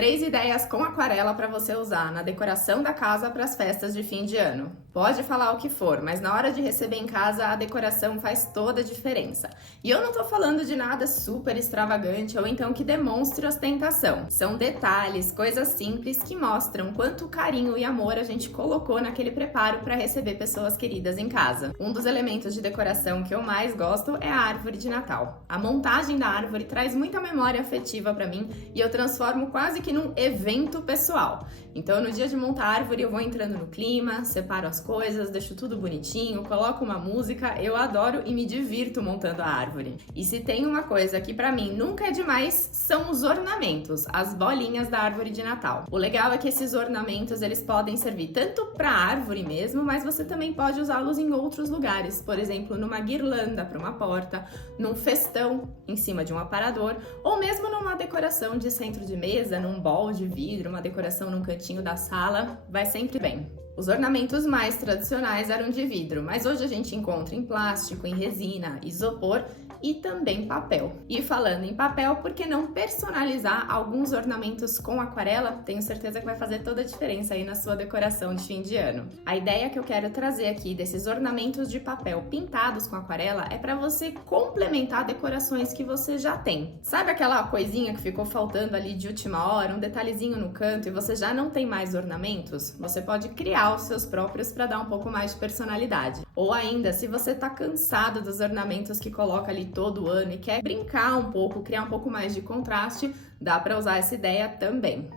3 ideias com aquarela para você usar na decoração da casa para as festas de fim de ano. Pode falar o que for, mas na hora de receber em casa a decoração faz toda a diferença. E eu não tô falando de nada super extravagante ou então que demonstre ostentação. São detalhes, coisas simples que mostram quanto carinho e amor a gente colocou naquele preparo para receber pessoas queridas em casa. Um dos elementos de decoração que eu mais gosto é a árvore de Natal. A montagem da árvore traz muita memória afetiva para mim e eu transformo quase que num evento pessoal. Então no dia de montar a árvore eu vou entrando no clima, separo as coisas, deixo tudo bonitinho, coloco uma música, eu adoro e me divirto montando a árvore. E se tem uma coisa que pra mim nunca é demais, são os ornamentos, as bolinhas da árvore de Natal. O legal é que esses ornamentos eles podem servir tanto pra árvore mesmo, mas você também pode usá-los em outros lugares, por exemplo, numa guirlanda para uma porta, num festão em cima de um aparador, ou mesmo numa decoração de centro de mesa, num bowl de vidro, uma decoração num cantinho da sala, vai sempre bem. Os ornamentos mais tradicionais eram de vidro, mas hoje a gente encontra em plástico, em resina, isopor e também papel. E falando em papel, por que não personalizar alguns ornamentos com aquarela? Tenho certeza que vai fazer toda a diferença aí na sua decoração de fim de ano. A ideia que eu quero trazer aqui desses ornamentos de papel pintados com aquarela é para você complementar decorações que você já tem. Sabe aquela coisinha que ficou faltando ali de última hora, um detalhezinho no canto e você já não tem mais ornamentos? Você pode criar os seus próprios para dar um pouco mais de personalidade. Ou ainda, se você tá cansado dos ornamentos que coloca ali todo ano e quer brincar um pouco, criar um pouco mais de contraste, dá para usar essa ideia também.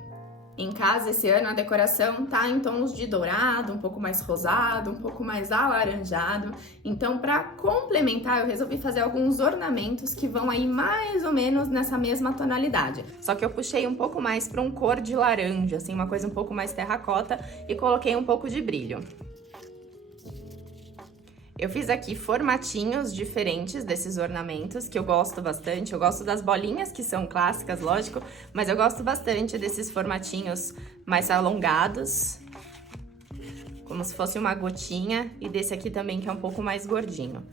Em casa, esse ano, a decoração tá em tons de dourado, um pouco mais rosado, um pouco mais alaranjado. Então, para complementar, eu resolvi fazer alguns ornamentos que vão aí mais ou menos nessa mesma tonalidade. Só que eu puxei um pouco mais para um cor de laranja, assim, uma coisa um pouco mais terracota e coloquei um pouco de brilho. Eu fiz aqui formatinhos diferentes desses ornamentos, que eu gosto bastante. Eu gosto das bolinhas, que são clássicas, lógico, mas eu gosto bastante desses formatinhos mais alongados, como se fosse uma gotinha, e desse aqui também, que é um pouco mais gordinho.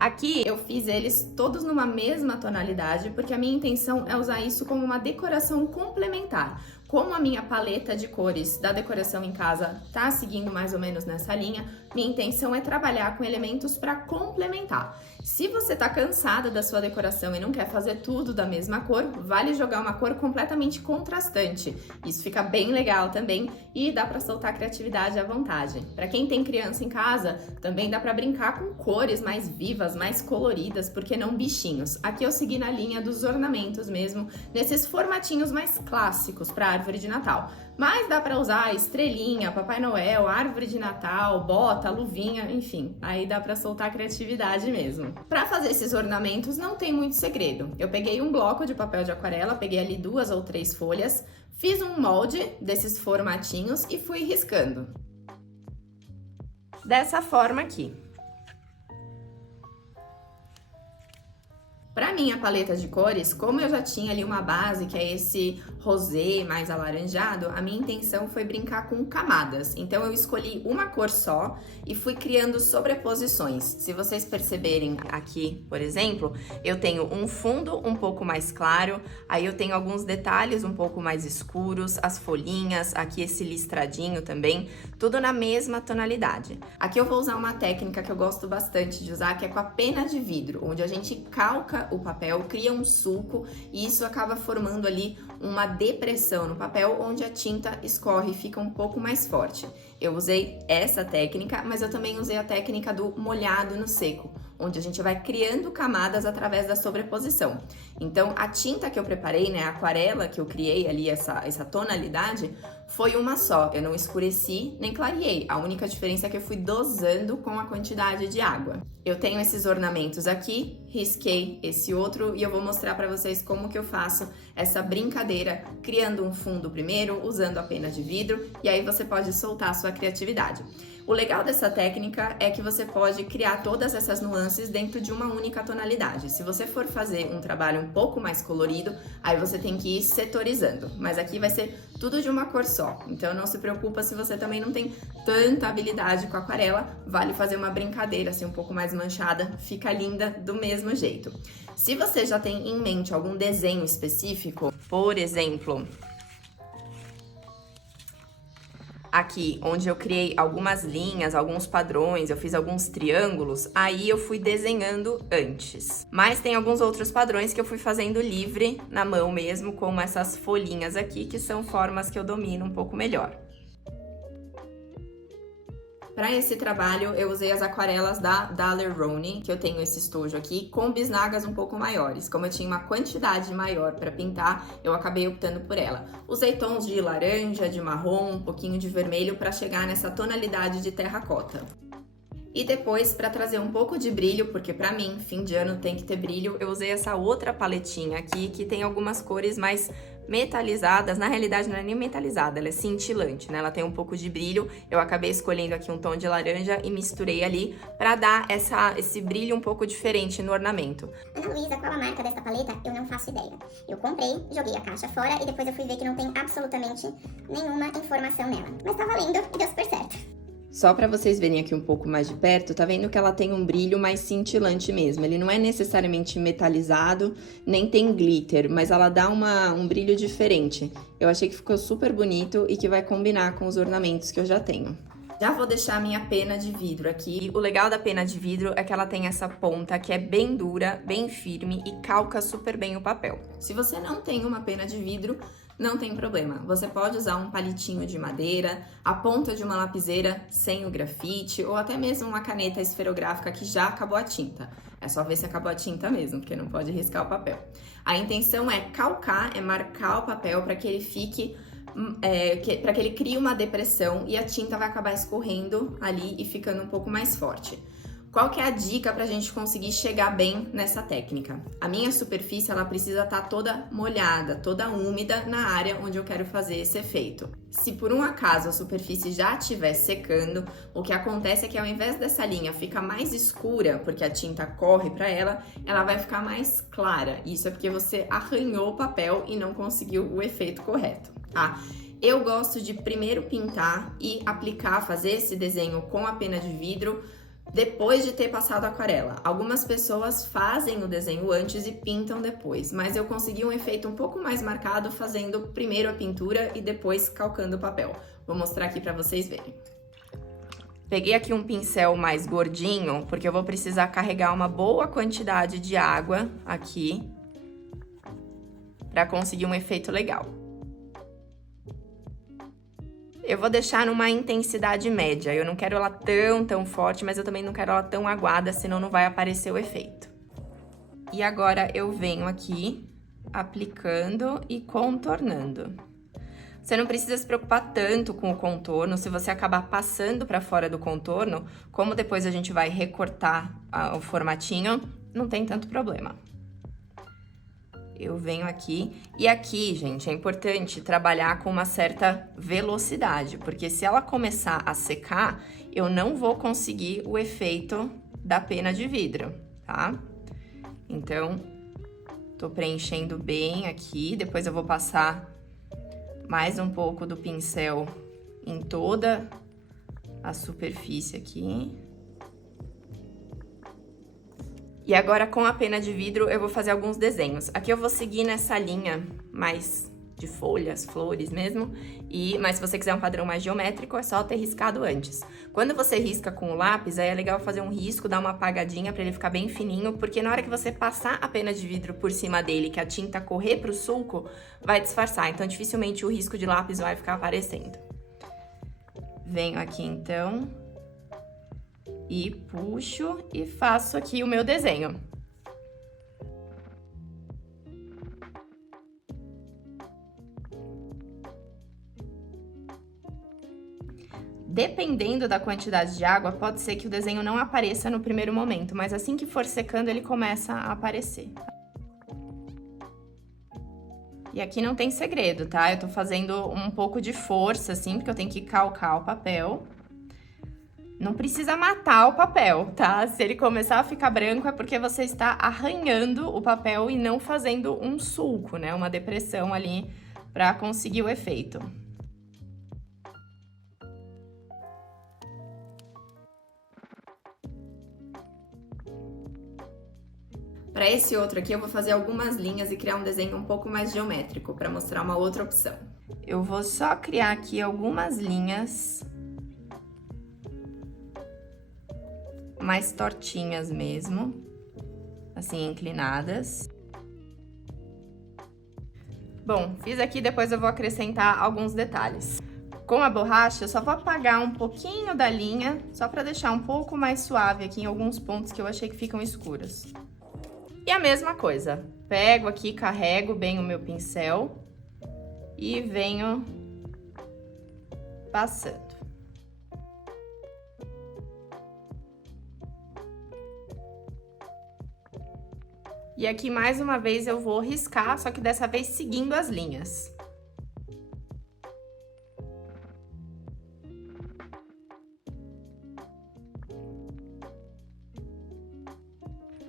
Aqui eu fiz eles todos numa mesma tonalidade, porque a minha intenção é usar isso como uma decoração complementar. Como a minha paleta de cores da decoração em casa tá seguindo mais ou menos nessa linha, minha intenção é trabalhar com elementos para complementar. Se você tá cansada da sua decoração e não quer fazer tudo da mesma cor, vale jogar uma cor completamente contrastante. Isso fica bem legal também e dá para soltar a criatividade à vontade. Para quem tem criança em casa, também dá para brincar com cores mais vivas, mais coloridas, porque não bichinhos. Aqui eu segui na linha dos ornamentos mesmo, nesses formatinhos mais clássicos para árvore de Natal. Mas dá para usar estrelinha, Papai Noel, árvore de Natal, bota, luvinha, enfim, aí dá para soltar a criatividade mesmo. Para fazer esses ornamentos não tem muito segredo. Eu peguei um bloco de papel de aquarela, peguei ali 2 ou 3 folhas, fiz um molde desses formatinhos e fui riscando. Dessa forma aqui. Para minha paleta de cores, como eu já tinha ali uma base, que é esse rosé mais alaranjado, a minha intenção foi brincar com camadas. Então eu escolhi uma cor só e fui criando sobreposições. Se vocês perceberem aqui, por exemplo, eu tenho um fundo um pouco mais claro, aí eu tenho alguns detalhes um pouco mais escuros, as folhinhas, aqui esse listradinho também, tudo na mesma tonalidade. Aqui eu vou usar uma técnica que eu gosto bastante de usar, que é com a pena de vidro, onde a gente calca o papel, cria um sulco e isso acaba formando ali uma depressão no papel onde a tinta escorre e fica um pouco mais forte. Eu usei essa técnica, mas eu também usei a técnica do molhado no seco, onde a gente vai criando camadas através da sobreposição. Então, a tinta que eu preparei, né, a aquarela que eu criei ali, essa tonalidade, foi uma só. Eu não escureci nem clareei. A única diferença é que eu fui dosando com a quantidade de água. Eu tenho esses ornamentos aqui, risquei esse outro e eu vou mostrar para vocês como que eu faço essa brincadeira, criando um fundo primeiro, usando a pena de vidro, e aí você pode soltar a sua criatividade. O legal dessa técnica é que você pode criar todas essas nuances dentro de uma única tonalidade. Se você for fazer um trabalho um pouco mais colorido, aí você tem que ir setorizando. Mas aqui vai ser tudo de uma cor só. Então não se preocupa se você também não tem tanta habilidade com aquarela. Vale fazer uma brincadeira assim um pouco mais manchada, fica linda do mesmo jeito. Se você já tem em mente algum desenho específico, por exemplo, aqui, onde eu criei algumas linhas, alguns padrões, eu fiz alguns triângulos, aí eu fui desenhando antes. Mas tem alguns outros padrões que eu fui fazendo livre na mão mesmo, como essas folhinhas aqui, que são formas que eu domino um pouco melhor. Para esse trabalho, eu usei as aquarelas da Daler-Rowney, que eu tenho esse estojo aqui, com bisnagas um pouco maiores. Como eu tinha uma quantidade maior para pintar, eu acabei optando por ela. Usei tons de laranja, de marrom, um pouquinho de vermelho para chegar nessa tonalidade de terracota. E depois, para trazer um pouco de brilho, porque para mim, fim de ano tem que ter brilho, eu usei essa outra paletinha aqui, que tem algumas cores mais metalizadas. Na realidade, não é nem metalizada, ela é cintilante, né? Ela tem um pouco de brilho. Eu acabei escolhendo aqui um tom de laranja e misturei ali para dar esse brilho um pouco diferente no ornamento. Ana Luísa, qual a marca dessa paleta? Eu não faço ideia. Eu comprei, joguei a caixa fora e depois eu fui ver que não tem absolutamente nenhuma informação nela. Mas tá valendo e deu super certo. Só para vocês verem aqui um pouco mais de perto, tá vendo que ela tem um brilho mais cintilante mesmo. Ele não é necessariamente metalizado, nem tem glitter, mas ela dá um brilho diferente. Eu achei que ficou super bonito e que vai combinar com os ornamentos que eu já tenho. Já vou deixar a minha pena de vidro aqui. O legal da pena de vidro é que ela tem essa ponta que é bem dura, bem firme e calca super bem o papel. Se você não tem uma pena de vidro, não tem problema, você pode usar um palitinho de madeira, a ponta de uma lapiseira sem o grafite ou até mesmo uma caneta esferográfica que já acabou a tinta. É só ver se acabou a tinta mesmo, porque não pode riscar o papel. A intenção é calcar, é marcar o papel para que ele fique, para que ele crie uma depressão e a tinta vai acabar escorrendo ali e ficando um pouco mais forte. Qual que é a dica para a gente conseguir chegar bem nessa técnica? A minha superfície ela precisa estar toda molhada, toda úmida na área onde eu quero fazer esse efeito. Se por um acaso a superfície já estiver secando, o que acontece é que ao invés dessa linha ficar mais escura, porque a tinta corre para ela, ela vai ficar mais clara. Isso é porque você arranhou o papel e não conseguiu o efeito correto. Eu gosto de primeiro pintar e aplicar, fazer esse desenho com a pena de vidro, depois de ter passado a aquarela. Algumas pessoas fazem o desenho antes e pintam depois, mas eu consegui um efeito um pouco mais marcado fazendo primeiro a pintura e depois calcando o papel. Vou mostrar aqui para vocês verem. Peguei aqui um pincel mais gordinho, porque eu vou precisar carregar uma boa quantidade de água aqui para conseguir um efeito legal. Eu vou deixar numa intensidade média, eu não quero ela tão forte, mas eu também não quero ela tão aguada, senão não vai aparecer o efeito. E agora eu venho aqui aplicando e contornando. Você não precisa se preocupar tanto com o contorno, se você acabar passando para fora do contorno, como depois a gente vai recortar o formatinho, não tem tanto problema. Eu venho aqui, e aqui, gente, é importante trabalhar com uma certa velocidade, porque se ela começar a secar, eu não vou conseguir o efeito da pena de vidro, tá? Então, tô preenchendo bem aqui, depois eu vou passar mais um pouco do pincel em toda a superfície aqui. E agora, com a pena de vidro, eu vou fazer alguns desenhos. Aqui eu vou seguir nessa linha mais de folhas, flores mesmo. Mas se você quiser um padrão mais geométrico, é só ter riscado antes. Quando você risca com o lápis, aí é legal fazer um risco, dar uma apagadinha para ele ficar bem fininho, porque na hora que você passar a pena de vidro por cima dele, que a tinta correr pro sulco, vai disfarçar. Então, dificilmente o risco de lápis vai ficar aparecendo. Venho aqui, então, e puxo e faço aqui o meu desenho. Dependendo da quantidade de água, pode ser que o desenho não apareça no primeiro momento, mas assim que for secando, ele começa a aparecer. E aqui não tem segredo, tá? Eu tô fazendo um pouco de força, assim, porque eu tenho que calcar o papel. Não precisa matar o papel, tá? Se ele começar a ficar branco, é porque você está arranhando o papel e não fazendo um sulco, né? Uma depressão ali pra conseguir o efeito. Para esse outro aqui, eu vou fazer algumas linhas e criar um desenho um pouco mais geométrico, para mostrar uma outra opção. Eu vou só criar aqui algumas linhas mais tortinhas mesmo, assim, inclinadas. Bom, fiz aqui, depois eu vou acrescentar alguns detalhes. Com a borracha, eu só vou apagar um pouquinho da linha, só para deixar um pouco mais suave aqui em alguns pontos que eu achei que ficam escuros. E a mesma coisa, pego aqui, carrego bem o meu pincel e venho passando. E aqui, mais uma vez, eu vou riscar, só que dessa vez seguindo as linhas.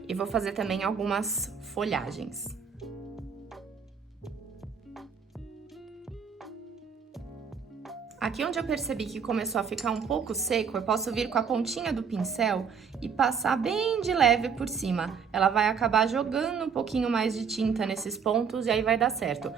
E vou fazer também algumas folhagens. Aqui onde eu percebi que começou a ficar um pouco seco, eu posso vir com a pontinha do pincel e passar bem de leve por cima. Ela vai acabar jogando um pouquinho mais de tinta nesses pontos e aí vai dar certo.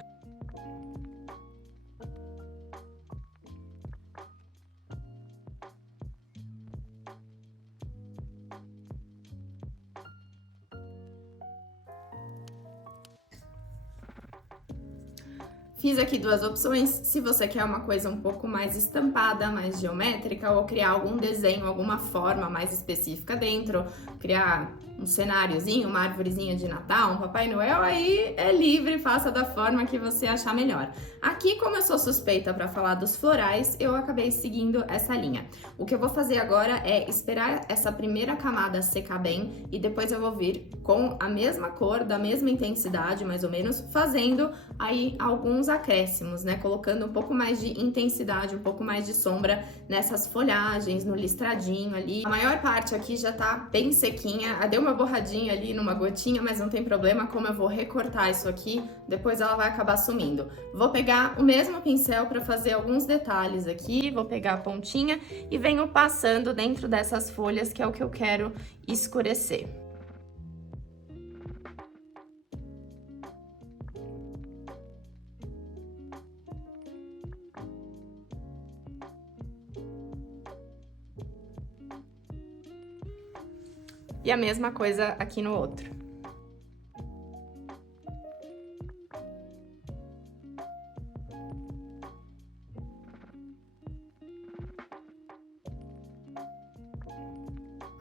Fiz aqui duas opções, se você quer uma coisa um pouco mais estampada, mais geométrica, ou criar algum desenho, alguma forma mais específica dentro, criar um cenáriozinho, uma árvorezinha de Natal, um Papai Noel, aí é livre, faça da forma que você achar melhor. Aqui, como eu sou suspeita para falar dos florais, eu acabei seguindo essa linha. O que eu vou fazer agora é esperar essa primeira camada secar bem e depois eu vou vir com a mesma cor, da mesma intensidade, mais ou menos, fazendo aí alguns acréscimos, né? Colocando um pouco mais de intensidade, um pouco mais de sombra nessas folhagens, no listradinho ali. A maior parte aqui já tá bem sequinha, deu uma borradinha ali numa gotinha, mas não tem problema, como eu vou recortar isso aqui, depois ela vai acabar sumindo. Vou pegar o mesmo pincel para fazer alguns detalhes aqui, vou pegar a pontinha e venho passando dentro dessas folhas, que é o que eu quero escurecer. E a mesma coisa aqui no outro.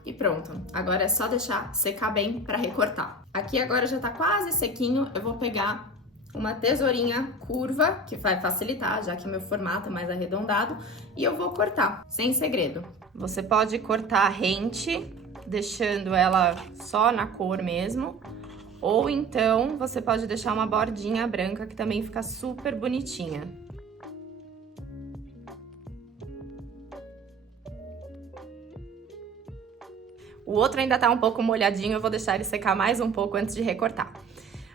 E pronto, agora é só deixar secar bem para recortar. Aqui agora já tá quase sequinho, eu vou pegar uma tesourinha curva, que vai facilitar, já que o meu formato é mais arredondado, e eu vou cortar, sem segredo. Você pode cortar rente, deixando ela só na cor mesmo, ou então você pode deixar uma bordinha branca que também fica super bonitinha. O outro ainda tá um pouco molhadinho, eu vou deixar ele secar mais um pouco antes de recortar.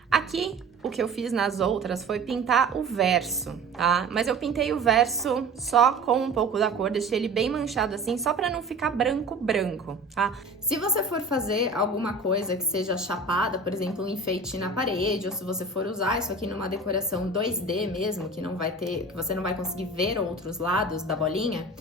Aqui, o que eu fiz nas outras foi pintar o verso, tá? Mas eu pintei o verso só com um pouco da cor, deixei ele bem manchado assim, só pra não ficar branco, tá? Se você for fazer alguma coisa que seja chapada, por exemplo, um enfeite na parede, ou se você for usar isso aqui numa decoração 2D mesmo, que você não vai conseguir ver outros lados da bolinha,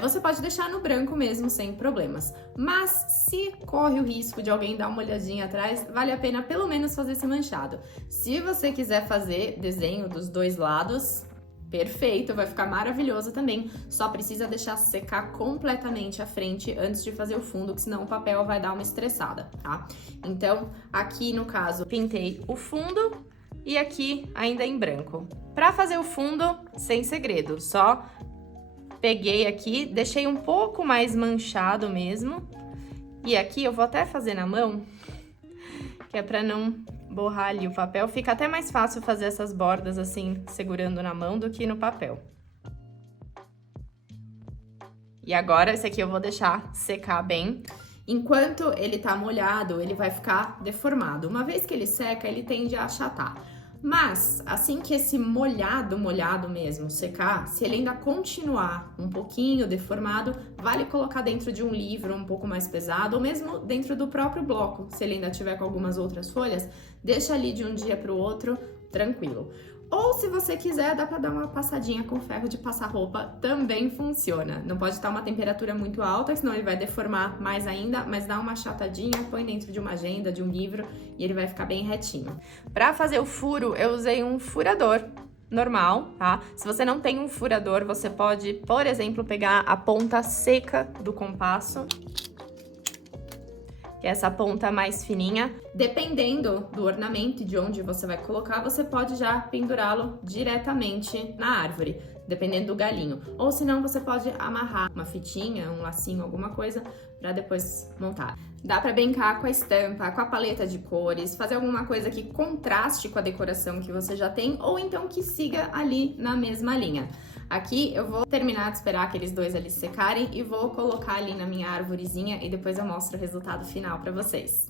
você pode deixar no branco mesmo, sem problemas. Mas se corre o risco de alguém dar uma olhadinha atrás, vale a pena pelo menos fazer esse manchado. Se você quiser fazer desenho dos dois lados, perfeito, vai ficar maravilhoso também. Só precisa deixar secar completamente a frente antes de fazer o fundo, que senão o papel vai dar uma estressada, tá? Então, aqui no caso, pintei o fundo e aqui ainda em branco. Pra fazer o fundo, sem segredo, só peguei aqui, deixei um pouco mais manchado mesmo. E aqui eu vou até fazer na mão, que é pra não borrar ali o papel. Fica até mais fácil fazer essas bordas assim, segurando na mão, do que no papel. E agora esse aqui eu vou deixar secar bem. Enquanto ele tá molhado, ele vai ficar deformado. Uma vez que ele seca, ele tende a achatar. Mas, assim que esse molhado mesmo secar, se ele ainda continuar um pouquinho deformado, vale colocar dentro de um livro um pouco mais pesado, ou mesmo dentro do próprio bloco, se ele ainda tiver com algumas outras folhas, deixa ali de um dia para o outro, tranquilo. Ou se você quiser, dá pra dar uma passadinha com ferro de passar roupa, também funciona. Não pode estar uma temperatura muito alta, senão ele vai deformar mais ainda, mas dá uma achatadinha, põe dentro de uma agenda, de um livro, e ele vai ficar bem retinho. Pra fazer o furo, eu usei um furador normal, tá? Se você não tem um furador, você pode, por exemplo, pegar a ponta seca do compasso, que é essa ponta mais fininha. Dependendo do ornamento e de onde você vai colocar, você pode já pendurá-lo diretamente na árvore, dependendo do galinho. Ou senão você pode amarrar uma fitinha, um lacinho, alguma coisa, para depois montar. Dá para brincar com a estampa, com a paleta de cores, fazer alguma coisa que contraste com a decoração que você já tem, ou então que siga ali na mesma linha. Aqui eu vou terminar de esperar aqueles dois ali secarem e vou colocar ali na minha arvorezinha e depois eu mostro o resultado final para vocês.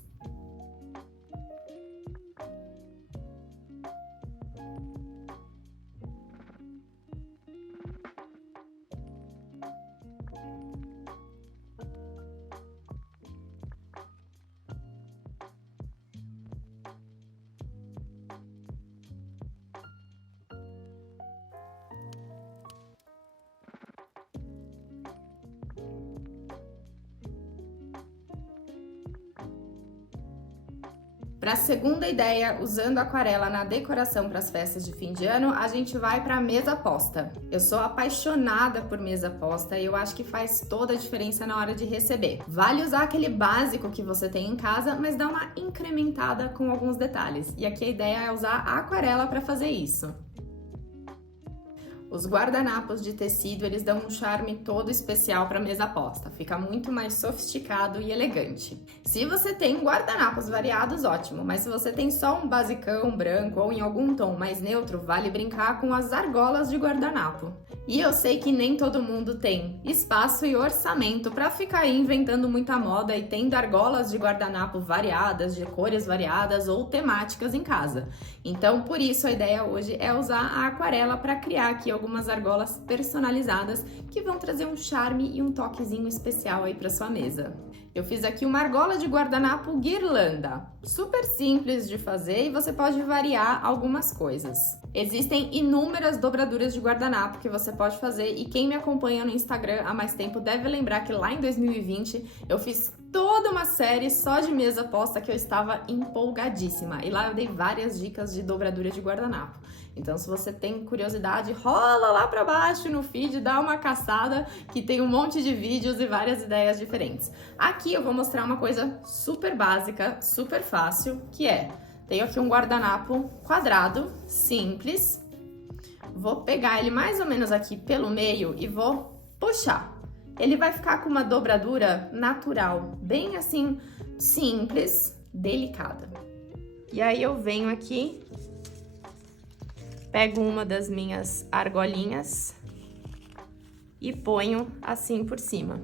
Para a segunda ideia, usando aquarela na decoração para as festas de fim de ano, a gente vai para a mesa posta. Eu sou apaixonada por mesa posta e eu acho que faz toda a diferença na hora de receber. Vale usar aquele básico que você tem em casa, mas dá uma incrementada com alguns detalhes. E aqui a ideia é usar a aquarela para fazer isso. Os guardanapos de tecido, eles dão um charme todo especial para mesa posta, fica muito mais sofisticado e elegante. Se você tem guardanapos variados, ótimo, mas se você tem só um basicão branco ou em algum tom mais neutro, vale brincar com as argolas de guardanapo. E eu sei que nem todo mundo tem espaço e orçamento para ficar aí inventando muita moda e tendo argolas de guardanapo variadas, de cores variadas ou temáticas em casa. Então, por isso a ideia hoje é usar a aquarela para criar aqui algumas argolas personalizadas que vão trazer um charme e um toquezinho especial aí para sua mesa. Eu fiz aqui uma argola de guardanapo guirlanda, super simples de fazer e você pode variar algumas coisas. Existem inúmeras dobraduras de guardanapo que você pode fazer e quem me acompanha no Instagram há mais tempo deve lembrar que lá em 2020 eu fiz toda uma série só de mesa posta que eu estava empolgadíssima e lá eu dei várias dicas de dobradura de guardanapo. Então, se você tem curiosidade, rola lá pra baixo no feed, dá uma caçada que tem um monte de vídeos e várias ideias diferentes. Aqui eu vou mostrar uma coisa super básica, super fácil, que é, tenho aqui um guardanapo quadrado, simples, vou pegar ele mais ou menos aqui pelo meio e vou puxar. Ele vai ficar com uma dobradura natural, bem assim, simples, delicada. E aí eu venho aqui, pego uma das minhas argolinhas e ponho assim por cima.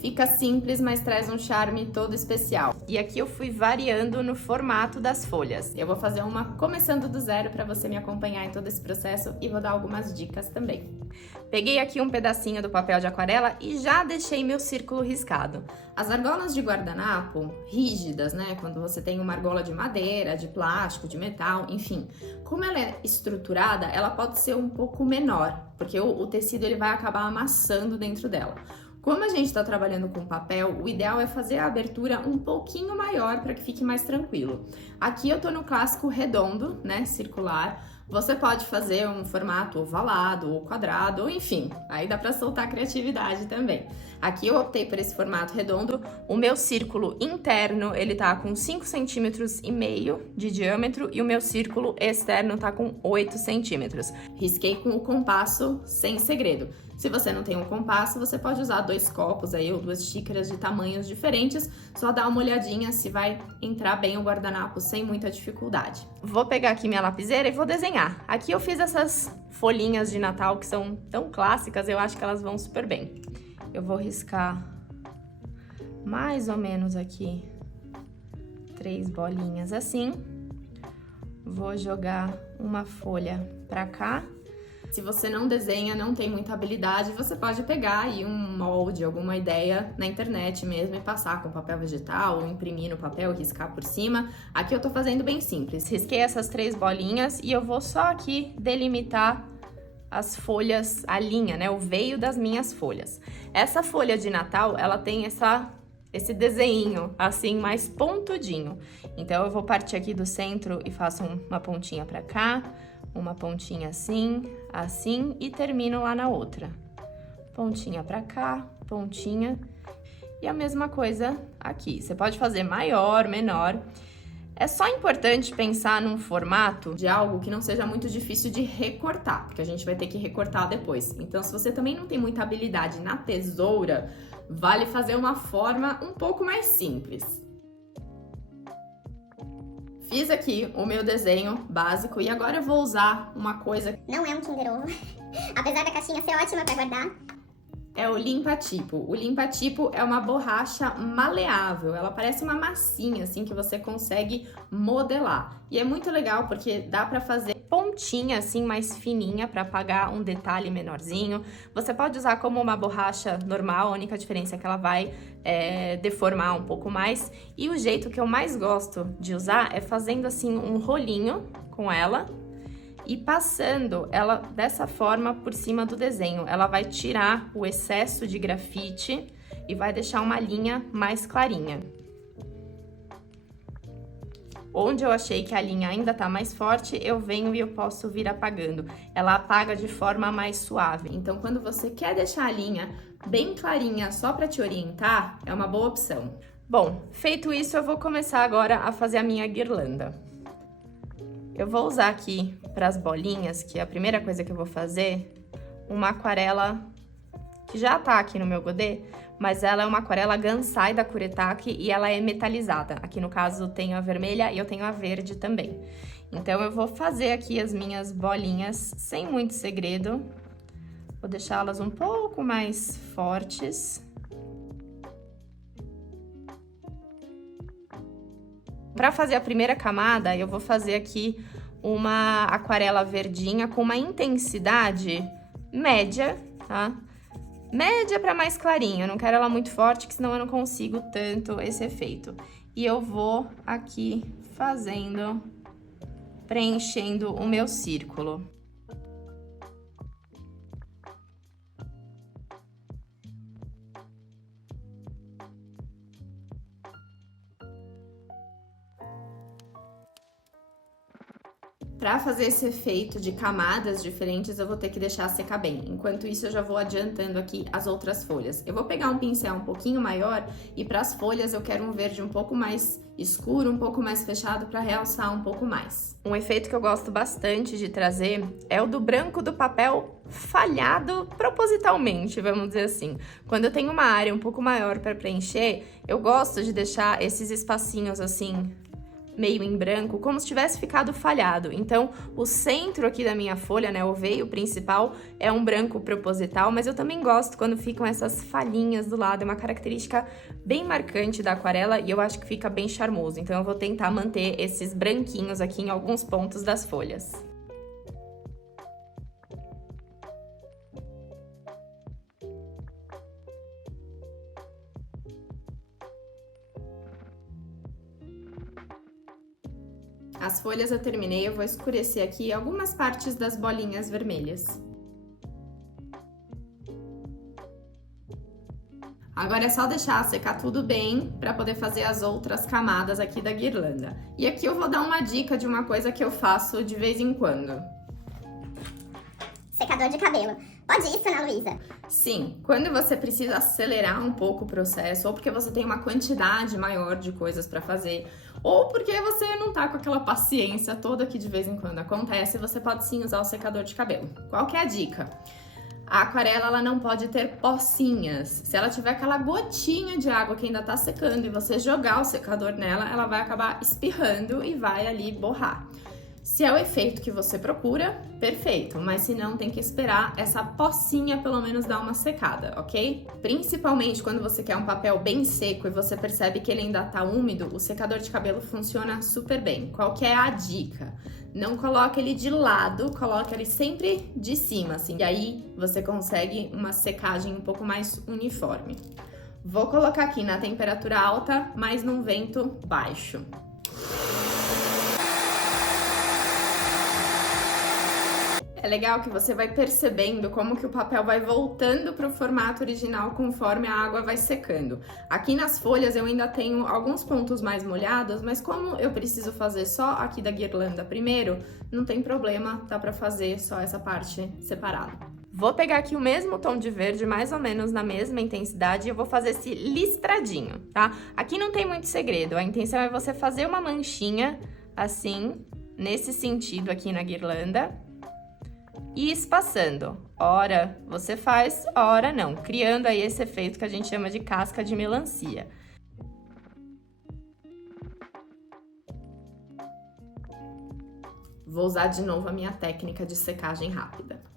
Fica simples, mas traz um charme todo especial. E aqui eu fui variando no formato das folhas. Eu vou fazer uma começando do zero para você me acompanhar em todo esse processo e vou dar algumas dicas também. Peguei aqui um pedacinho do papel de aquarela e já deixei meu círculo riscado. As argolas de guardanapo, rígidas, né? Quando você tem uma argola de madeira, de plástico, de metal, enfim. Como ela é estruturada, ela pode ser um pouco menor, porque o tecido ele vai acabar amassando dentro dela. Como a gente está trabalhando com papel, o ideal é fazer a abertura um pouquinho maior para que fique mais tranquilo. Aqui eu tô no clássico redondo, né, circular. Você pode fazer um formato ovalado ou quadrado, ou enfim, aí dá para soltar a criatividade também. Aqui eu optei por esse formato redondo. O meu círculo interno, ele tá com 5,5 centímetros de diâmetro e o meu círculo externo tá com 8 centímetros. Risquei com o compasso sem segredo. Se você não tem um compasso, você pode usar 2 copos aí ou 2 xícaras de tamanhos diferentes, só dá uma olhadinha se vai entrar bem o guardanapo sem muita dificuldade. Vou pegar aqui minha lapiseira e vou desenhar. Aqui eu fiz essas folhinhas de Natal que são tão clássicas, eu acho que elas vão super bem. Eu vou riscar mais ou menos aqui 3 bolinhas assim. Vou jogar uma folha pra cá. Se você não desenha, não tem muita habilidade, você pode pegar aí um molde, alguma ideia na internet mesmo e passar com papel vegetal ou imprimir no papel e riscar por cima. Aqui eu tô fazendo bem simples. Risquei essas 3 bolinhas e eu vou só aqui delimitar as folhas, a linha, né, o veio das minhas folhas. Essa folha de Natal, ela tem esse desenho assim mais pontudinho. Então eu vou partir aqui do centro e faço uma pontinha pra cá, uma pontinha assim, assim e termino lá na outra. Pontinha pra cá, pontinha. E a mesma coisa aqui. Você pode fazer maior, menor. É só importante pensar num formato de algo que não seja muito difícil de recortar, porque a gente vai ter que recortar depois. Então, se você também não tem muita habilidade na tesoura, vale fazer uma forma um pouco mais simples. Fiz aqui o meu desenho básico e agora eu vou usar uma coisa... Não é um Kinder Ovo, apesar da caixinha ser ótima pra guardar. É o limpa-tipo. O limpa-tipo é uma borracha maleável, ela parece uma massinha, assim, que você consegue modelar. E é muito legal porque dá pra fazer pontinha, assim, mais fininha pra apagar um detalhe menorzinho. Você pode usar como uma borracha normal, a única diferença é que ela vai deformar um pouco mais. E o jeito que eu mais gosto de usar é fazendo, assim, um rolinho com ela e passando ela dessa forma por cima do desenho. Ela vai tirar o excesso de grafite e vai deixar uma linha mais clarinha. Onde eu achei que a linha ainda tá mais forte, eu venho e eu posso vir apagando. Ela apaga de forma mais suave. Então, quando você quer deixar a linha bem clarinha só para te orientar, é uma boa opção. Bom, feito isso, eu vou começar agora a fazer a minha guirlanda. Eu vou usar aqui para as bolinhas, que é a primeira coisa que eu vou fazer, uma aquarela que já tá aqui no meu godê, mas ela é uma aquarela Gansai da Kuretake e ela é metalizada. Aqui no caso tenho a vermelha e eu tenho a verde também. Então eu vou fazer aqui as minhas bolinhas sem muito segredo. Vou deixá-las um pouco mais fortes. Para fazer a primeira camada, eu vou fazer aqui uma aquarela verdinha com uma intensidade média, tá? Média para mais clarinha, eu não quero ela muito forte, que senão eu não consigo tanto esse efeito. E eu vou aqui fazendo, preenchendo o meu círculo. Para fazer esse efeito de camadas diferentes, eu vou ter que deixar secar bem. Enquanto isso, eu já vou adiantando aqui as outras folhas. Eu vou pegar um pincel um pouquinho maior e para as folhas eu quero um verde um pouco mais escuro, um pouco mais fechado para realçar um pouco mais. Um efeito que eu gosto bastante de trazer é o do branco do papel falhado propositalmente, vamos dizer assim. Quando eu tenho uma área um pouco maior para preencher, eu gosto de deixar esses espacinhos assim meio em branco, como se tivesse ficado falhado. Então, o centro aqui da minha folha, né, o veio principal, é um branco proposital, mas eu também gosto quando ficam essas falhinhas do lado, é uma característica bem marcante da aquarela e eu acho que fica bem charmoso. Então, eu vou tentar manter esses branquinhos aqui em alguns pontos das folhas. As folhas eu terminei, eu vou escurecer aqui algumas partes das bolinhas vermelhas. Agora é só deixar secar tudo bem para poder fazer as outras camadas aqui da guirlanda. E aqui eu vou dar uma dica de uma coisa que eu faço de vez em quando. Secador de cabelo. Pode isso, Ana Luísa? Sim, quando você precisa acelerar um pouco o processo, ou porque você tem uma quantidade maior de coisas para fazer, ou porque você não tá com aquela paciência toda que de vez em quando acontece, você pode sim usar o secador de cabelo. Qual que é a dica? A aquarela, ela não pode ter pocinhas. Se ela tiver aquela gotinha de água que ainda tá secando e você jogar o secador nela, ela vai acabar espirrando e vai ali borrar. Se é o efeito que você procura, perfeito, mas se não, tem que esperar essa pocinha pelo menos dar uma secada, ok? Principalmente quando você quer um papel bem seco e você percebe que ele ainda tá úmido, o secador de cabelo funciona super bem. Qual que é a dica? Não coloque ele de lado, coloque ele sempre de cima, assim, e aí você consegue uma secagem um pouco mais uniforme. Vou colocar aqui na temperatura alta, mas num vento baixo. É legal que você vai percebendo como que o papel vai voltando para o formato original conforme a água vai secando. Aqui nas folhas eu ainda tenho alguns pontos mais molhados, mas como eu preciso fazer só aqui da guirlanda primeiro, não tem problema, dá para fazer só essa parte separada. Vou pegar aqui o mesmo tom de verde, mais ou menos na mesma intensidade, e eu vou fazer esse listradinho, tá? Aqui não tem muito segredo, a intenção é você fazer uma manchinha, assim, nesse sentido aqui na guirlanda, e espaçando. Ora você faz, ora não, criando aí esse efeito que a gente chama de casca de melancia. Vou usar de novo a minha técnica de secagem rápida.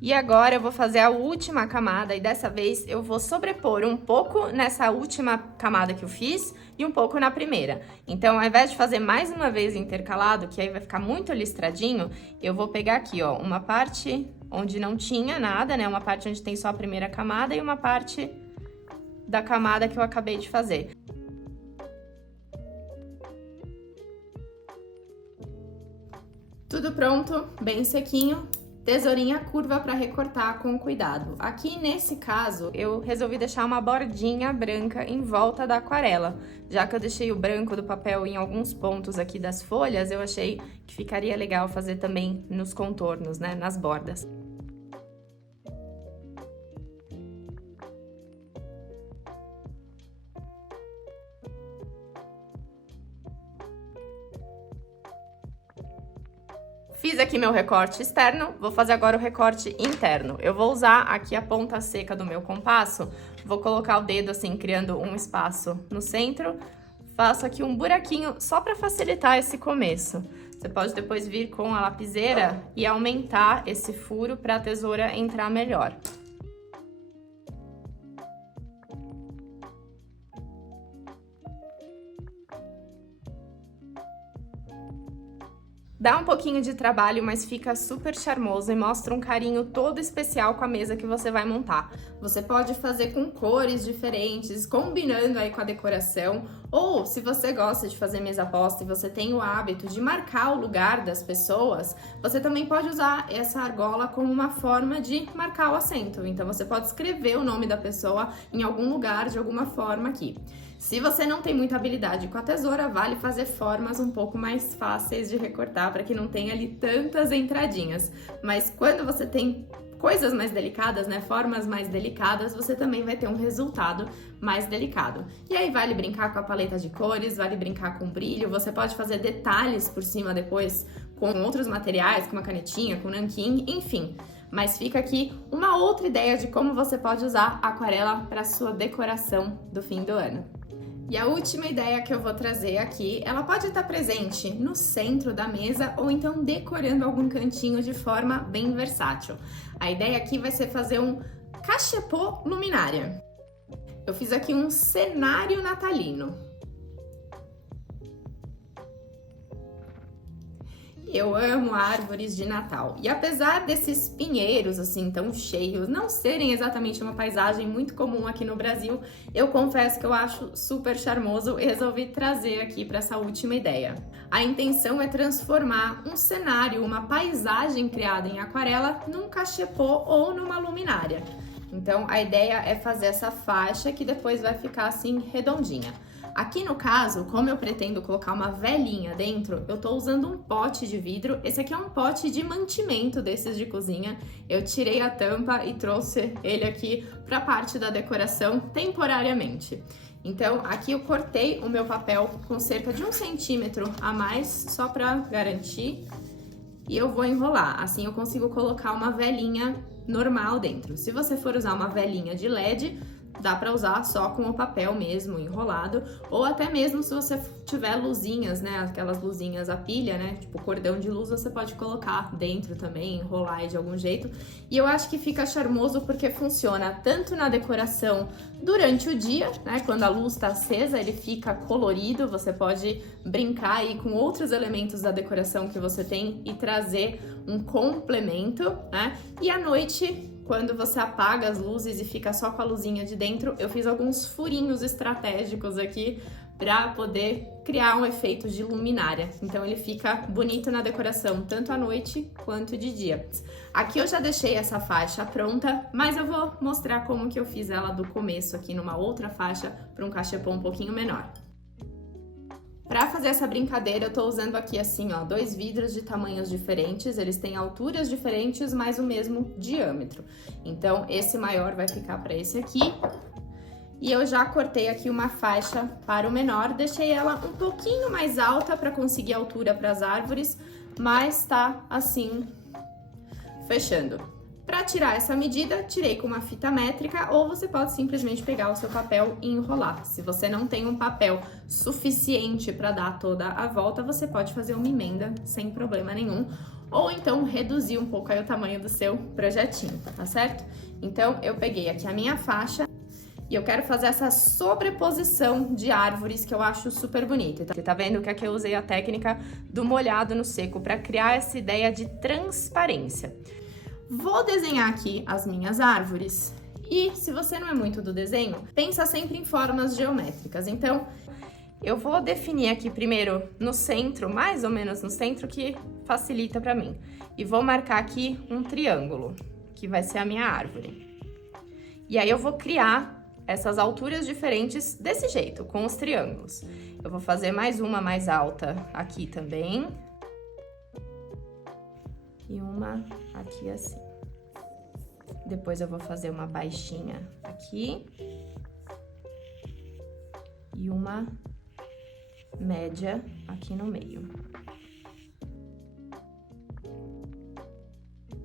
E agora eu vou fazer a última camada e dessa vez eu vou sobrepor um pouco nessa última camada que eu fiz e um pouco na primeira. Então, ao invés de fazer mais uma vez intercalado, que aí vai ficar muito listradinho, eu vou pegar aqui, ó, uma parte onde não tinha nada, né? Uma parte onde tem só a primeira camada e uma parte da camada que eu acabei de fazer. Tudo pronto, bem sequinho. Tesourinha curva para recortar com cuidado. Aqui nesse caso, eu resolvi deixar uma bordinha branca em volta da aquarela. Já que eu deixei o branco do papel em alguns pontos aqui das folhas, eu achei que ficaria legal fazer também nos contornos, né, nas bordas. Fiz aqui meu recorte externo, vou fazer agora o recorte interno. Eu vou usar aqui a ponta seca do meu compasso, vou colocar o dedo assim, criando um espaço no centro. Faço aqui um buraquinho só para facilitar esse começo. Você pode depois vir com a lapiseira e aumentar esse furo para a tesoura entrar melhor. Dá um pouquinho de trabalho, mas fica super charmoso e mostra um carinho todo especial com a mesa que você vai montar. Você pode fazer com cores diferentes, combinando aí com a decoração, ou se você gosta de fazer mesa posta e você tem o hábito de marcar o lugar das pessoas, você também pode usar essa argola como uma forma de marcar o assento. Então você pode escrever o nome da pessoa em algum lugar, de alguma forma aqui. Se você não tem muita habilidade com a tesoura, vale fazer formas um pouco mais fáceis de recortar para que não tenha ali tantas entradinhas. Mas quando você tem coisas mais delicadas, né, formas mais delicadas, você também vai ter um resultado mais delicado. E aí vale brincar com a paleta de cores, vale brincar com brilho, você pode fazer detalhes por cima depois com outros materiais, com uma canetinha, com nanquim, enfim. Mas fica aqui uma outra ideia de como você pode usar a aquarela para sua decoração do fim do ano. E a última ideia que eu vou trazer aqui, ela pode estar presente no centro da mesa ou então decorando algum cantinho de forma bem versátil. A ideia aqui vai ser fazer um cachepô luminária. Eu fiz aqui um cenário natalino. Eu amo árvores de Natal. E apesar desses pinheiros assim tão cheios não serem exatamente uma paisagem muito comum aqui no Brasil, eu confesso que eu acho super charmoso e resolvi trazer aqui para essa última ideia. A intenção é transformar um cenário, uma paisagem criada em aquarela, num cachepô ou numa luminária. Então a ideia é fazer essa faixa que depois vai ficar assim redondinha. Aqui no caso, como eu pretendo colocar uma velinha dentro, eu tô usando um pote de vidro. Esse aqui é um pote de mantimento desses de cozinha. Eu tirei a tampa e trouxe ele aqui para a parte da decoração temporariamente. Então, aqui eu cortei o meu papel com cerca de 1 centímetro a mais, só para garantir. E eu vou enrolar, assim eu consigo colocar uma velinha normal dentro. Se você for usar uma velinha de LED, dá pra usar só com o papel mesmo, enrolado, ou até mesmo se você tiver luzinhas, né, aquelas luzinhas a pilha, né, tipo cordão de luz, você pode colocar dentro também, enrolar de algum jeito. E eu acho que fica charmoso porque funciona tanto na decoração durante o dia, né, quando a luz tá acesa, ele fica colorido, você pode brincar aí com outros elementos da decoração que você tem e trazer um complemento, né, e à noite, quando você apaga as luzes e fica só com a luzinha de dentro, eu fiz alguns furinhos estratégicos aqui para poder criar um efeito de luminária. Então ele fica bonito na decoração, tanto à noite quanto de dia. Aqui eu já deixei essa faixa pronta, mas eu vou mostrar como que eu fiz ela do começo aqui numa outra faixa para um cachepô um pouquinho menor. Para fazer essa brincadeira, eu tô usando aqui assim, ó, 2 vidros de tamanhos diferentes, eles têm alturas diferentes, mas o mesmo diâmetro. Então, esse maior vai ficar para esse aqui. E eu já cortei aqui uma faixa para o menor, deixei ela um pouquinho mais alta para conseguir altura para as árvores, mas tá assim, fechando. Para tirar essa medida, tirei com uma fita métrica ou você pode simplesmente pegar o seu papel e enrolar. Se você não tem um papel suficiente para dar toda a volta, você pode fazer uma emenda sem problema nenhum. Ou então reduzir um pouco aí o tamanho do seu projetinho, tá certo? Então eu peguei aqui a minha faixa e eu quero fazer essa sobreposição de árvores que eu acho super bonita. Tá vendo que aqui eu usei a técnica do molhado no seco para criar essa ideia de transparência. Vou desenhar aqui as minhas árvores e, se você não é muito do desenho, pensa sempre em formas geométricas. Então, eu vou definir aqui primeiro no centro, mais ou menos no centro, que facilita para mim. E vou marcar aqui um triângulo, que vai ser a minha árvore. E aí eu vou criar essas alturas diferentes desse jeito, com os triângulos. Eu vou fazer mais uma mais alta aqui também. E uma aqui assim. Depois eu vou fazer uma baixinha aqui. E uma média aqui no meio.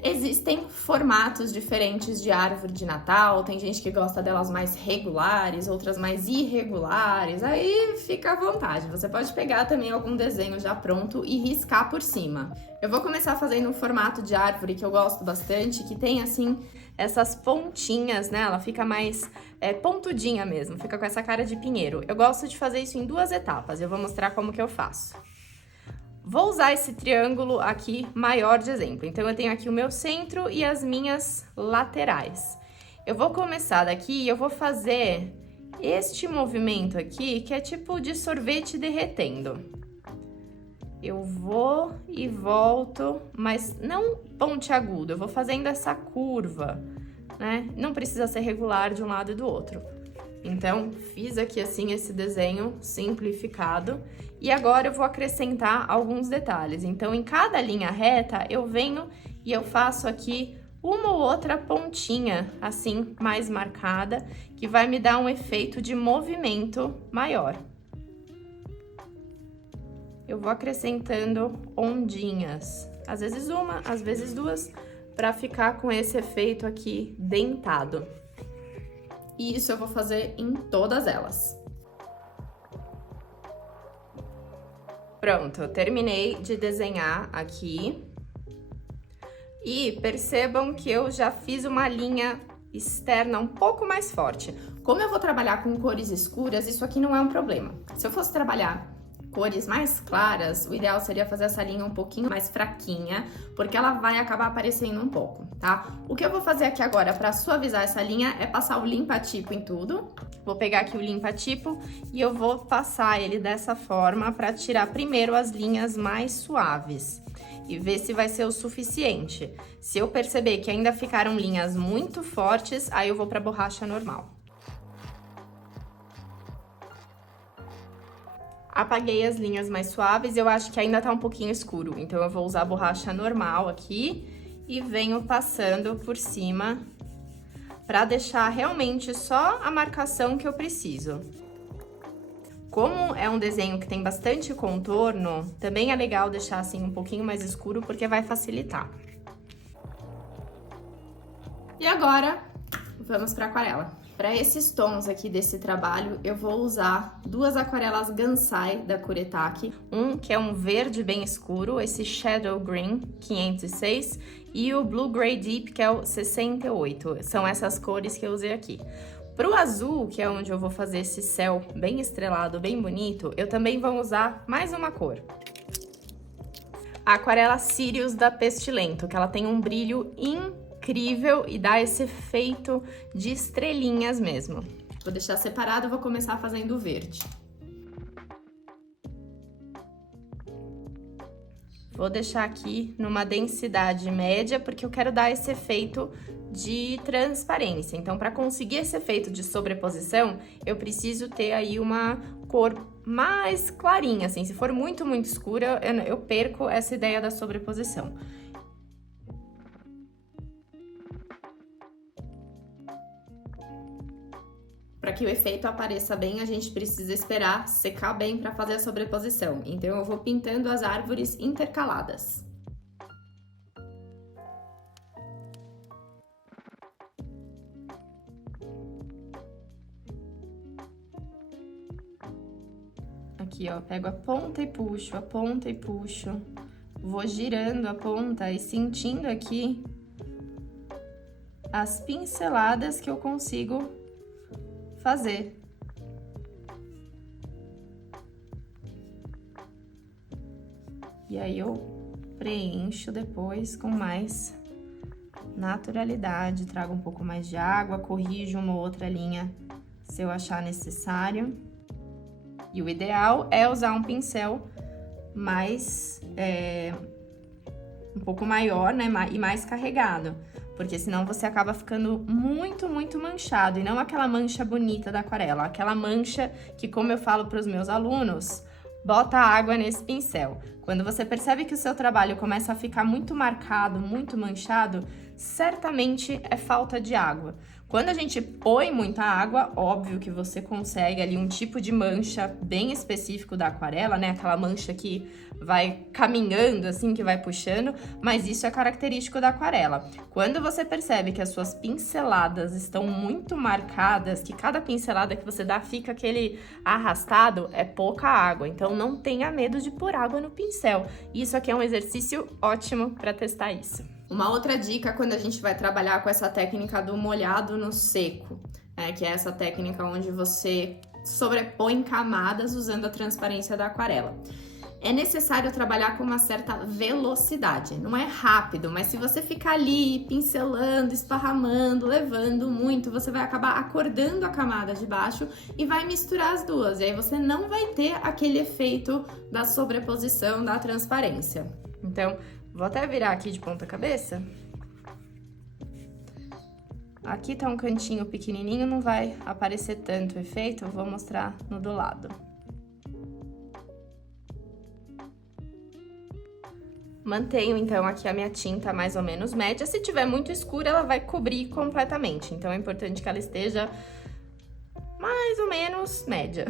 Existem formatos diferentes de árvore de Natal, tem gente que gosta delas mais regulares, outras mais irregulares, aí fica à vontade. Você pode pegar também algum desenho já pronto e riscar por cima. Eu vou começar fazendo um formato de árvore que eu gosto bastante, que tem assim essas pontinhas, né? Ela fica mais pontudinha mesmo, fica com essa cara de pinheiro. Eu gosto de fazer isso em 2 etapas, eu vou mostrar como que eu faço. Vou usar esse triângulo aqui maior de exemplo. Então, eu tenho aqui o meu centro e as minhas laterais. Eu vou começar daqui e eu vou fazer este movimento aqui, que é tipo de sorvete derretendo. Eu vou e volto, mas não pontiagudo, eu vou fazendo essa curva, né? Não precisa ser regular de um lado e do outro. Então, fiz aqui assim esse desenho simplificado e agora eu vou acrescentar alguns detalhes. Então, em cada linha reta, eu venho e eu faço aqui uma ou outra pontinha, assim, mais marcada, que vai me dar um efeito de movimento maior. Eu vou acrescentando ondinhas, às vezes uma, às vezes 2, para ficar com esse efeito aqui dentado. E isso eu vou fazer em todas elas. Pronto, eu terminei de desenhar aqui. E percebam que eu já fiz uma linha externa um pouco mais forte. Como eu vou trabalhar com cores escuras, isso aqui não é um problema. Se eu fosse trabalhar cores mais claras, o ideal seria fazer essa linha um pouquinho mais fraquinha, porque ela vai acabar aparecendo um pouco, tá? O que eu vou fazer aqui agora para suavizar essa linha é passar o limpa-tipo em tudo. Vou pegar aqui o limpa-tipo e eu vou passar ele dessa forma para tirar primeiro as linhas mais suaves e ver se vai ser o suficiente. Se eu perceber que ainda ficaram linhas muito fortes, aí eu vou para a borracha normal. Apaguei as linhas mais suaves, eu acho que ainda tá um pouquinho escuro, então eu vou usar a borracha normal aqui e venho passando por cima para deixar realmente só a marcação que eu preciso. Como é um desenho que tem bastante contorno, também é legal deixar assim um pouquinho mais escuro porque vai facilitar. E agora, vamos para aquarela. Para esses tons aqui desse trabalho, eu vou usar duas aquarelas Gansai da Kuretake. Um que é um verde bem escuro, esse Shadow Green 506, e o Blue Gray Deep, que é o 68. São essas cores que eu usei aqui. Pro azul, que é onde eu vou fazer esse céu bem estrelado, bem bonito, eu também vou usar mais uma cor. A aquarela Sirius da Pestilento, que ela tem um brilho incrível e dá esse efeito de estrelinhas mesmo. Vou deixar separado e vou começar fazendo o verde. Vou deixar aqui numa densidade média, porque eu quero dar esse efeito de transparência. Então, para conseguir esse efeito de sobreposição, eu preciso ter aí uma cor mais clarinha, assim. Se for muito, muito escura, eu perco essa ideia da sobreposição. Para que o efeito apareça bem, a gente precisa esperar secar bem para fazer a sobreposição. Então, eu vou pintando as árvores intercaladas. Aqui, ó, pego a ponta e puxo, a ponta e puxo. Vou girando a ponta e sentindo aqui as pinceladas que eu consigo fazer. E aí eu preencho depois com mais naturalidade, trago um pouco mais de água, corrijo uma outra linha se eu achar necessário. E o ideal é usar um pincel mais, um pouco maior, né, e mais carregado. Porque senão você acaba ficando muito, muito manchado. E não aquela mancha bonita da aquarela. Aquela mancha que, como eu falo para os meus alunos, bota água nesse pincel. Quando você percebe que o seu trabalho começa a ficar muito marcado, muito manchado, certamente é falta de água. Quando a gente põe muita água, óbvio que você consegue ali um tipo de mancha bem específico da aquarela, né? Aquela mancha que vai caminhando, assim, que vai puxando, mas isso é característico da aquarela. Quando você percebe que as suas pinceladas estão muito marcadas, que cada pincelada que você dá fica aquele arrastado, é pouca água. Então, não tenha medo de pôr água no pincel. Isso aqui é um exercício ótimo para testar isso. Uma outra dica quando a gente vai trabalhar com essa técnica do molhado no seco, né, que é essa técnica onde você sobrepõe camadas usando a transparência da aquarela. É necessário trabalhar com uma certa velocidade, não é rápido, mas se você ficar ali pincelando, esparramando, levando muito, você vai acabar acordando a camada de baixo e vai misturar as duas, e aí você não vai ter aquele efeito da sobreposição, da transparência. Então, vou até virar aqui de ponta cabeça. Aqui tá um cantinho pequenininho, não vai aparecer tanto o efeito, eu vou mostrar no do lado. Mantenho, então, aqui a minha tinta mais ou menos média. Se tiver muito escura, ela vai cobrir completamente. Então, é importante que ela esteja mais ou menos média.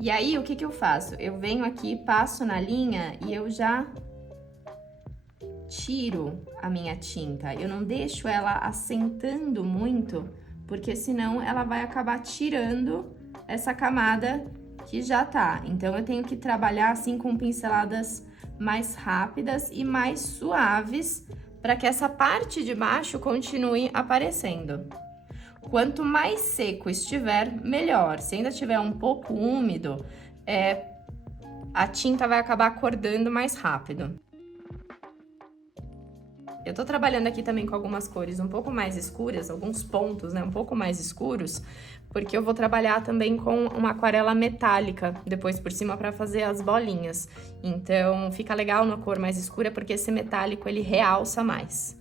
E aí, o que que eu faço? Eu venho aqui, passo na linha e eu já tiro a minha tinta. Eu não deixo ela assentando muito, porque senão ela vai acabar tirando essa camada que já tá. Então, eu tenho que trabalhar assim com pinceladas mais rápidas e mais suaves para que essa parte de baixo continue aparecendo. Quanto mais seco estiver, melhor. Se ainda estiver um pouco úmido, a tinta vai acabar acordando mais rápido. Eu tô trabalhando aqui também com algumas cores um pouco mais escuras, alguns pontos, né, um pouco mais escuros, porque eu vou trabalhar também com uma aquarela metálica depois por cima para fazer as bolinhas. Então, fica legal na cor mais escura, porque esse metálico, ele realça mais.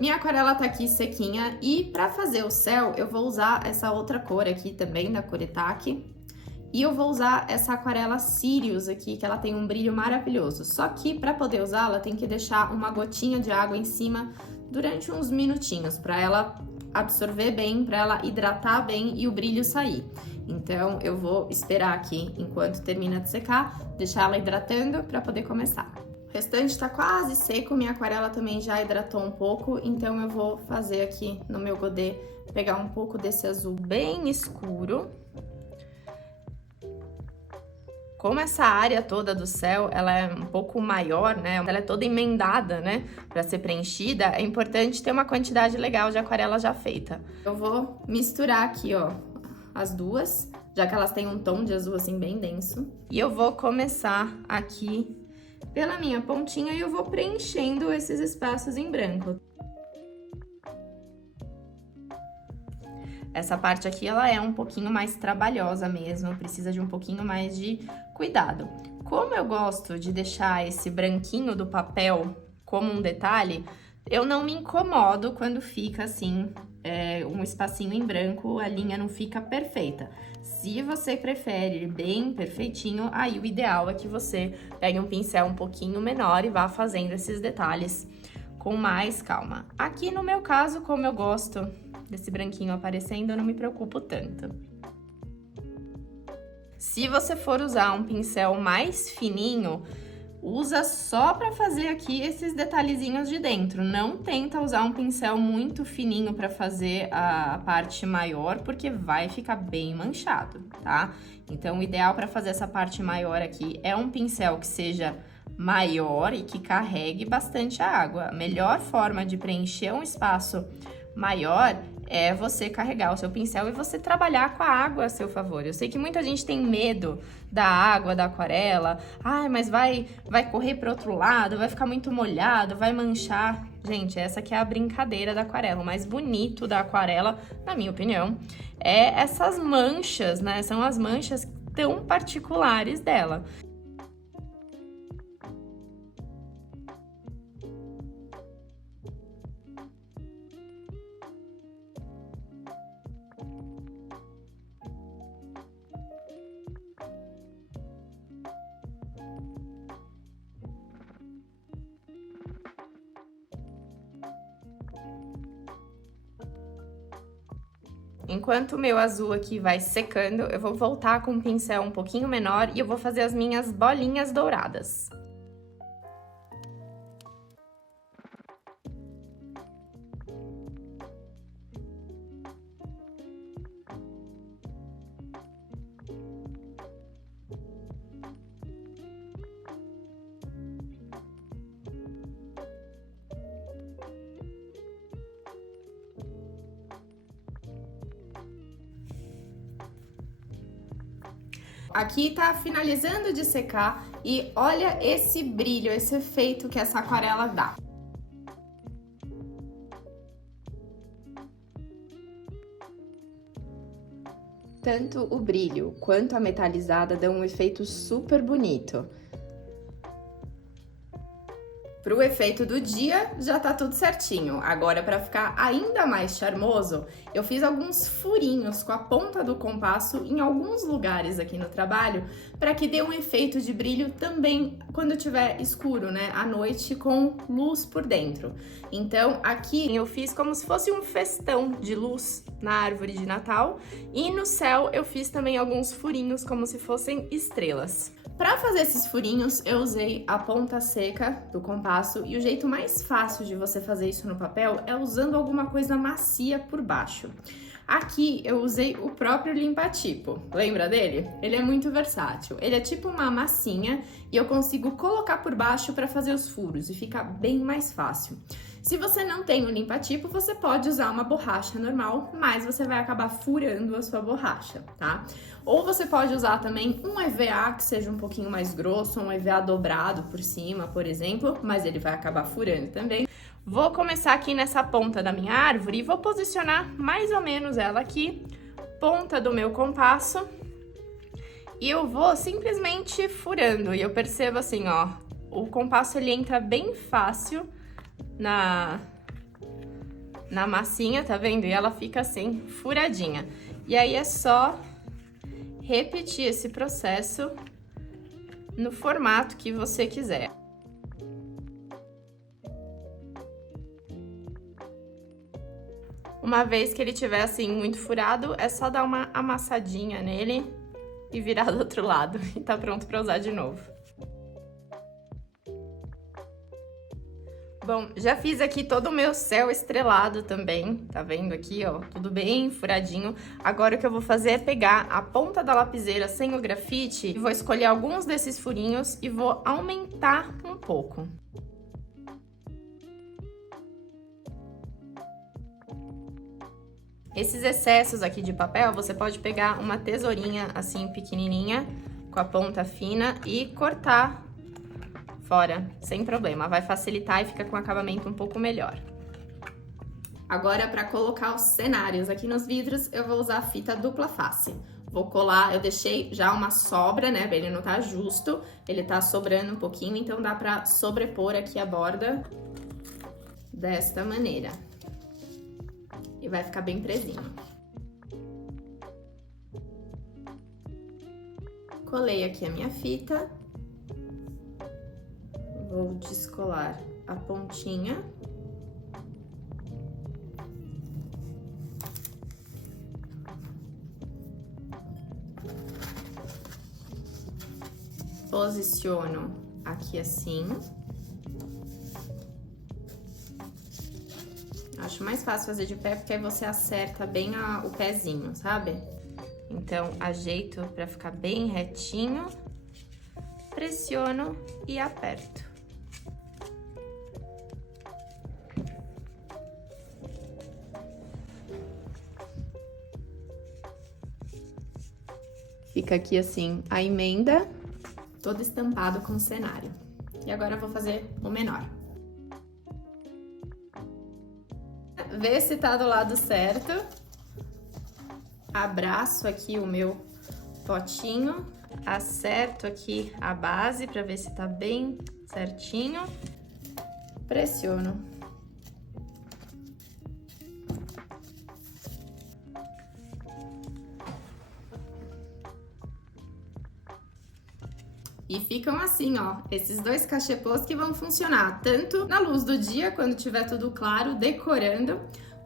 Minha aquarela tá aqui sequinha e para fazer o céu eu vou usar essa outra cor aqui também da Kuretake e eu vou usar essa aquarela Sirius aqui, que ela tem um brilho maravilhoso. Só que para poder usá-la tem que deixar uma gotinha de água em cima durante uns minutinhos para ela absorver bem, para ela hidratar bem e o brilho sair. Então, eu vou esperar aqui enquanto termina de secar, deixar ela hidratando para poder começar. O restante tá quase seco, minha aquarela também já hidratou um pouco, então eu vou fazer aqui no meu godê, pegar um pouco desse azul bem escuro. Como essa área toda do céu, ela é um pouco maior, né? Ela é toda emendada, né? Para ser preenchida, é importante ter uma quantidade legal de aquarela já feita. Eu vou misturar aqui, ó, as duas, já que elas têm um tom de azul assim bem denso. E eu vou começar aqui pela minha pontinha e eu vou preenchendo esses espaços em branco. Essa parte aqui, ela é um pouquinho mais trabalhosa mesmo, precisa de um pouquinho mais de cuidado. Como eu gosto de deixar esse branquinho do papel como um detalhe, eu não me incomodo quando fica assim, um espacinho em branco, a linha não fica perfeita. Se você prefere bem perfeitinho, aí o ideal é que você pegue um pincel um pouquinho menor e vá fazendo esses detalhes com mais calma. Aqui no meu caso, como eu gosto desse branquinho aparecendo, eu não me preocupo tanto. Se você for usar um pincel mais fininho, usa só para fazer aqui esses detalhezinhos de dentro. Não tenta usar um pincel muito fininho para fazer a parte maior, porque vai ficar bem manchado, tá? Então, o ideal para fazer essa parte maior aqui é um pincel que seja maior e que carregue bastante a água. A melhor forma de preencher um espaço maior é você carregar o seu pincel e você trabalhar com a água a seu favor. Eu sei que muita gente tem medo da água, da aquarela. Ai, mas vai correr para outro lado, vai ficar muito molhado, vai manchar. Gente, essa que é a brincadeira da aquarela. O mais bonito da aquarela, na minha opinião, é essas manchas, né? São as manchas tão particulares dela. Enquanto o meu azul aqui vai secando, eu vou voltar com um pincel um pouquinho menor e eu vou fazer as minhas bolinhas douradas. Aqui tá finalizando de secar e olha esse brilho, esse efeito que essa aquarela dá. Tanto o brilho quanto a metalizada dão um efeito super bonito. Pro efeito do dia, já tá tudo certinho. Agora, para ficar ainda mais charmoso, eu fiz alguns furinhos com a ponta do compasso em alguns lugares aqui no trabalho, para que dê um efeito de brilho também quando tiver escuro, né? À noite, com luz por dentro. Então, aqui eu fiz como se fosse um festão de luz na árvore de Natal. E no céu, eu fiz também alguns furinhos como se fossem estrelas. Para fazer esses furinhos, eu usei a ponta seca do compasso e o jeito mais fácil de você fazer isso no papel é usando alguma coisa macia por baixo. Aqui eu usei o próprio limpa-tipo, lembra dele? Ele é muito versátil, ele é tipo uma massinha e eu consigo colocar por baixo para fazer os furos e fica bem mais fácil. Se você não tem o limpa-tipo, você pode usar uma borracha normal, mas você vai acabar furando a sua borracha, tá? Ou você pode usar também um EVA que seja um pouquinho mais grosso, um EVA dobrado por cima, por exemplo, mas ele vai acabar furando também. Vou começar aqui nessa ponta da minha árvore e vou posicionar mais ou menos ela aqui, ponta do meu compasso, e eu vou simplesmente furando. E eu percebo assim, ó, o compasso ele entra bem fácil na massinha, tá vendo? E ela fica assim, furadinha. E aí é só repetir esse processo no formato que você quiser. Uma vez que ele tiver assim muito furado, é só dar uma amassadinha nele e virar do outro lado e tá pronto para usar de novo. Bom, já fiz aqui todo o meu céu estrelado também, tá vendo aqui, ó, tudo bem furadinho. Agora o que eu vou fazer é pegar a ponta da lapiseira sem o grafite e vou escolher alguns desses furinhos e vou aumentar um pouco. Esses excessos aqui de papel, você pode pegar uma tesourinha assim pequenininha, com a ponta fina e cortar fora, sem problema. Vai facilitar e fica com um acabamento um pouco melhor. Agora, para colocar os cenários aqui nos vidros, eu vou usar fita dupla face. Vou colar, eu deixei já uma sobra, né? Ele não tá justo, ele tá sobrando um pouquinho, então dá pra sobrepor aqui a borda desta maneira. E vai ficar bem presinho. Colei aqui a minha fita. Vou descolar a pontinha. Posiciono aqui assim. Acho mais fácil fazer de pé porque aí você acerta bem o pezinho, sabe? Então, ajeito para ficar bem retinho, pressiono e aperto. Fica aqui assim a emenda, todo estampado com o cenário. E agora eu vou fazer o menor. Vê se tá do lado certo. Abraço aqui o meu potinho, acerto aqui a base para ver se tá bem certinho. Pressiono. E ficam assim, ó, esses dois cachepôs que vão funcionar tanto na luz do dia, quando tiver tudo claro, decorando,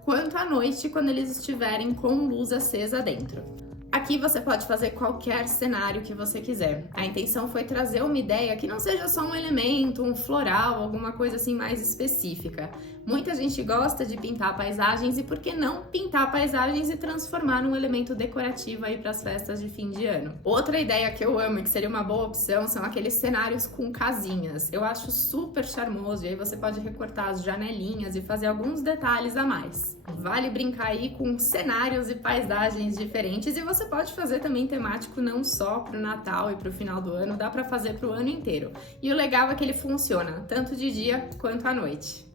quanto à noite, quando eles estiverem com luz acesa dentro. Aqui você pode fazer qualquer cenário que você quiser. A intenção foi trazer uma ideia que não seja só um elemento, um floral, alguma coisa assim mais específica. Muita gente gosta de pintar paisagens e por que não pintar paisagens e transformar num elemento decorativo aí para as festas de fim de ano. Outra ideia que eu amo e que seria uma boa opção são aqueles cenários com casinhas. Eu acho super charmoso e aí você pode recortar as janelinhas e fazer alguns detalhes a mais. Vale brincar aí com cenários e paisagens diferentes e você pode fazer também temático não só pro Natal e pro final do ano, dá para fazer pro ano inteiro. E o legal é que ele funciona tanto de dia quanto à noite.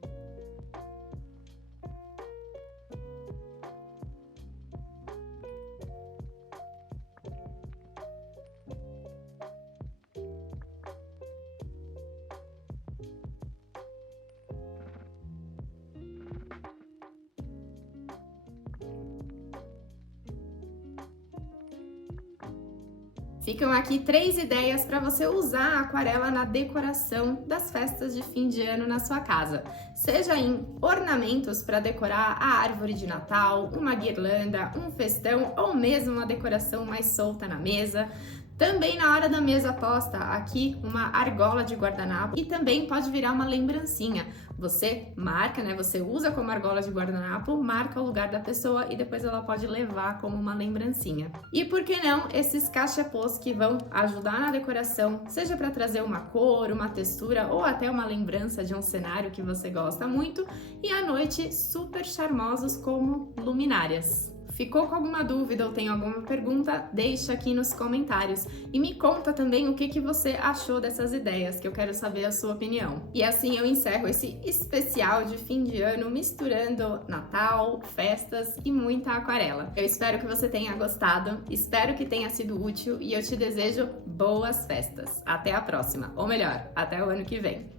Ficam aqui 3 ideias para você usar a aquarela na decoração das festas de fim de ano na sua casa. Seja em ornamentos para decorar a árvore de Natal, uma guirlanda, um festão ou mesmo uma decoração mais solta na mesa. Também na hora da mesa posta, aqui uma argola de guardanapo e também pode virar uma lembrancinha. Você marca, né? Você usa como argola de guardanapo, marca o lugar da pessoa e depois ela pode levar como uma lembrancinha. E por que não esses cachepôs que vão ajudar na decoração, seja para trazer uma cor, uma textura ou até uma lembrança de um cenário que você gosta muito e à noite super charmosos como luminárias. Ficou com alguma dúvida ou tem alguma pergunta? Deixa aqui nos comentários e me conta também o que você achou dessas ideias, que eu quero saber a sua opinião. E assim eu encerro esse especial de fim de ano misturando Natal, festas e muita aquarela. Eu espero que você tenha gostado, espero que tenha sido útil e eu te desejo boas festas. Até a próxima, ou melhor, até o ano que vem.